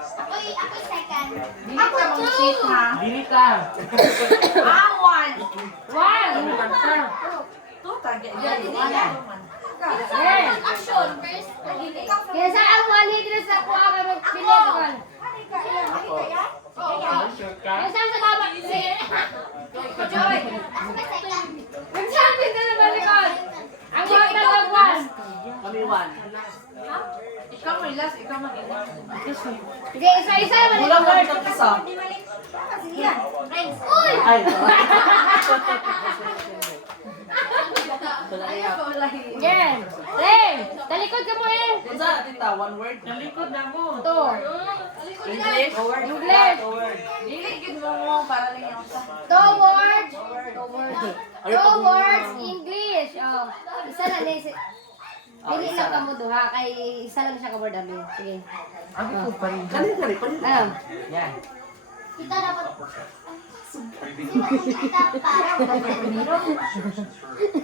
Ako second. Ako two. Dinita. One. Kanta. Two target. Yan. Action. First. Kaya sa ang wali dito sa kuha ka magpilit ko. Sure ka? Kaya sa baba. Sige. Joy. Ako second. Nagsabi na naman likod. Ang mga tatagwan. Kami one. Ikaw may last. Ikaw mag-iwan. Sige, isa-isa naman Wala ikaw. mo ito isa. Friends. Uy! Ay. Yan. Ray, talikod ka mo eh. Unsa tita, one word? Nalikod na mo. Ito. English. English. Diligid mo para lang yung sa. Two words. Two words, English. Oh. Isa lang na isa. Pili lang ka mo duha, kay isa lang siya ka-word amin. Sige. Ano po pa rin? Kani. Ano? Yan. Kita dapat. Kita para.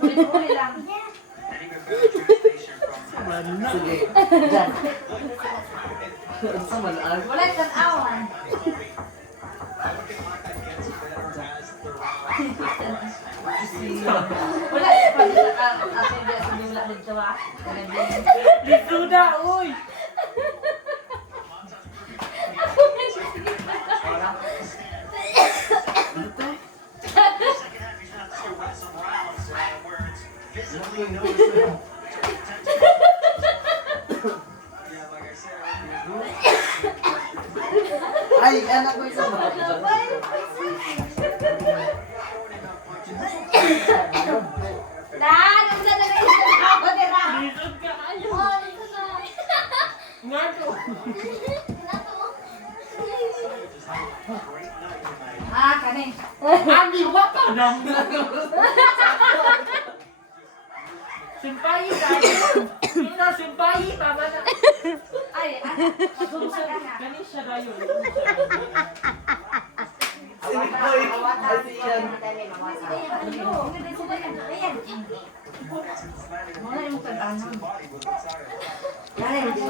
Uli lang. Sige. Diyan. Unsa man ang Wala kang awan. Wala pa dito ang atin dito sa dula dito ba? Lituda, uy! Ay, anak ko isa ba? Dan, ang sana na isa. Ako dira. Lisod ka ayo. Oh, dito na. Nga to. Kani. Ani, wapa na. Simpayi tayo. Ina, simpayi, mama na. Ay, anak. Kani siya tayo. Wala yung pag-anon. Sige.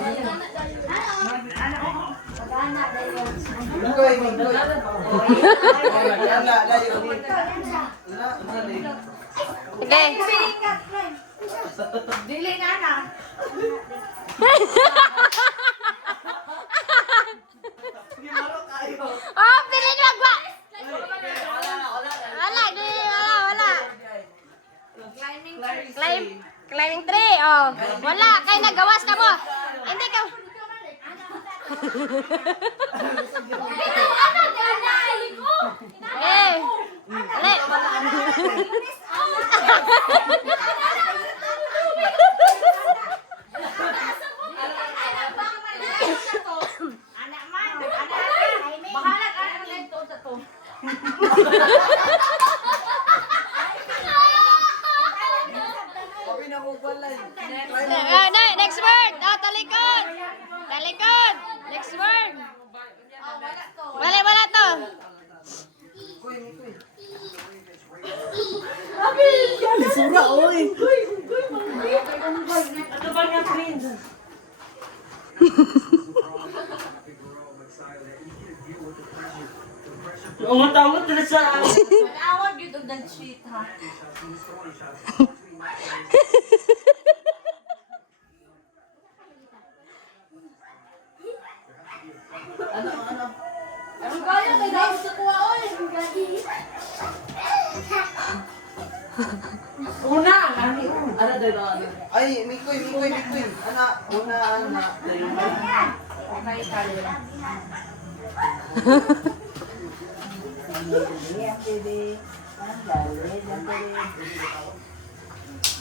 Dili na na. Oh, pili nyo agwa. Wala. Climbing tree, oh. Wala, kay nagawas ka mo. Hindi ka. Eh. Ale. Bahala ka na dito sa to. Next word. Oh, talikod. Next word. Wala to. Sura, oy. Ano ba nga, Prince? Umutawag na sa... Mag-awag yun og nag-cheat ha. Ang kaya kay daw sa kuha oy. Una! Ano daw ano? Ay, Mikoy. Anak, anak. Okay, kaya.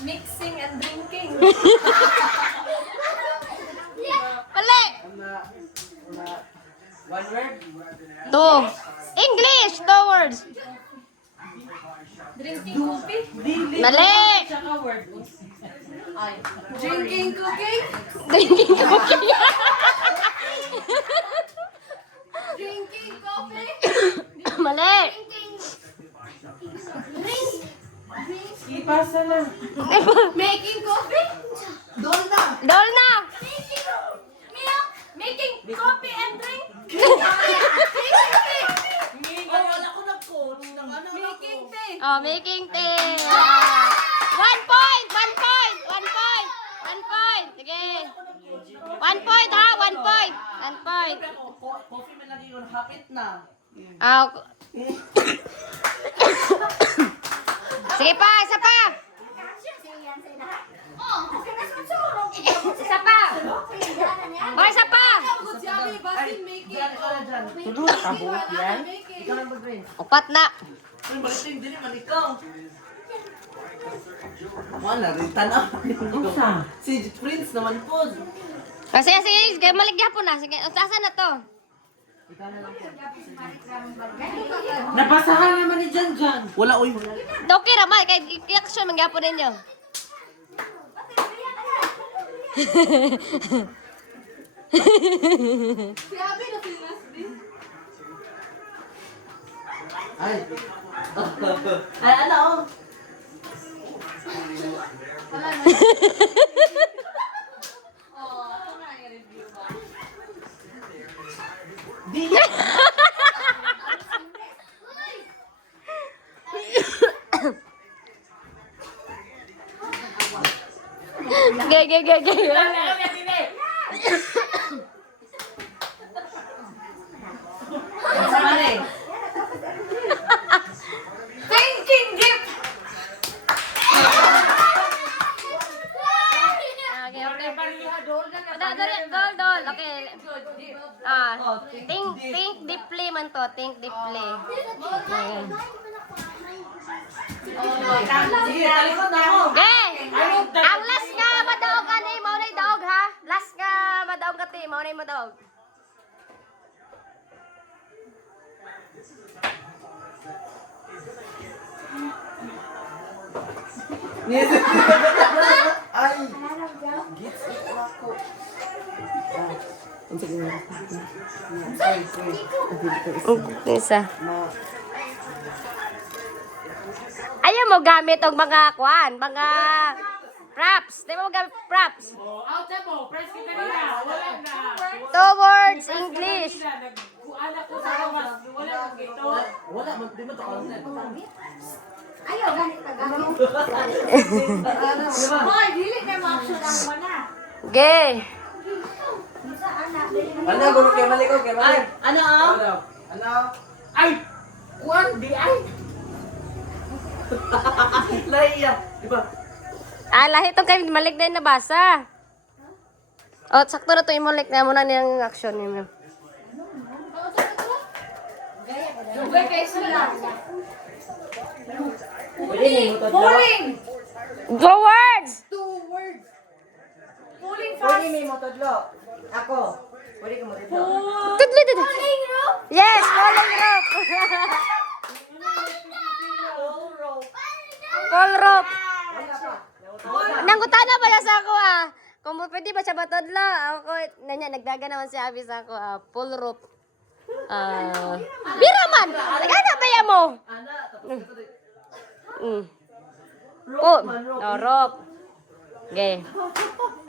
Mixing and drinking. Pali. One word? Two. English. Two words. Drinking coffee. Mali. Tsaka word. Ay. Drinking cooking. Drinking coffee. Drinking coffee. Mali. Ipasa na. Making coffee. Dol na. Making milk. Making coffee and drink. Wala ko na coach. Nang ano na ako. Oh, making tea. 1 point! 1 point! 1 point! 1 point! Sige. 1 point ha? 1 point! 1 point. Coffee man lagi yun. Hapit na. Ah, sige pa, isa pa! Isa pa! O, isa pa! Diyan ka na dyan. Ikaw na mag-rin. Upat na. Ay, bakit yung dili man ikaw? Wala rin tanaw. Si Prince naman po. Kasi, sige, maligya po na. Sige, saan na to? Napasahan naman ni Jan Jan. Wala, uy. Okay naman, kaya i-action mangyapon ninyo. Ay. Ay, ano? Ge. Samari. Thinking gift! Okay. Dol. Okay. Think deeply man to. Think deeply. Okay. Sige, talikod na ako. Okay. Ang last nga madaog ani, mao nay daog ha. Last nga madaog kati, mao nay madaog. Ay. Gits ako. Unsa gina? Ay, Isa. Ma. Ayaw mo gamit og mga kuan, mga props. Di mo gamit props. Out na mo. Press kita nila. Wala na. 2 words English. Nagkuala ko sa kawas. Wala na gito. Wala, di mo to online. Hoy, dili na ma-action ang wala. Okay. Ano guro kay maliko kay Ay, malik. ano? Ano? Ay! Kuwan, di ay! Lahiya. Diba? Lahi itong kayo malik na yung nabasa. O, sakto na ito yung malik na muna niyang action niyo. Go words! Pwede may motodlo. Ako. Pwede ka motodlo. Tudlo. Yes, falling rope. Fall rope. Nangutana pala sa ako Kung pwede ba siya matodlo? Ako, nagdaga naman si Abby sa ako full rope. Bira man! Nagana ba yan mo? Ana, tapos ito din. Oh, rope. Okay.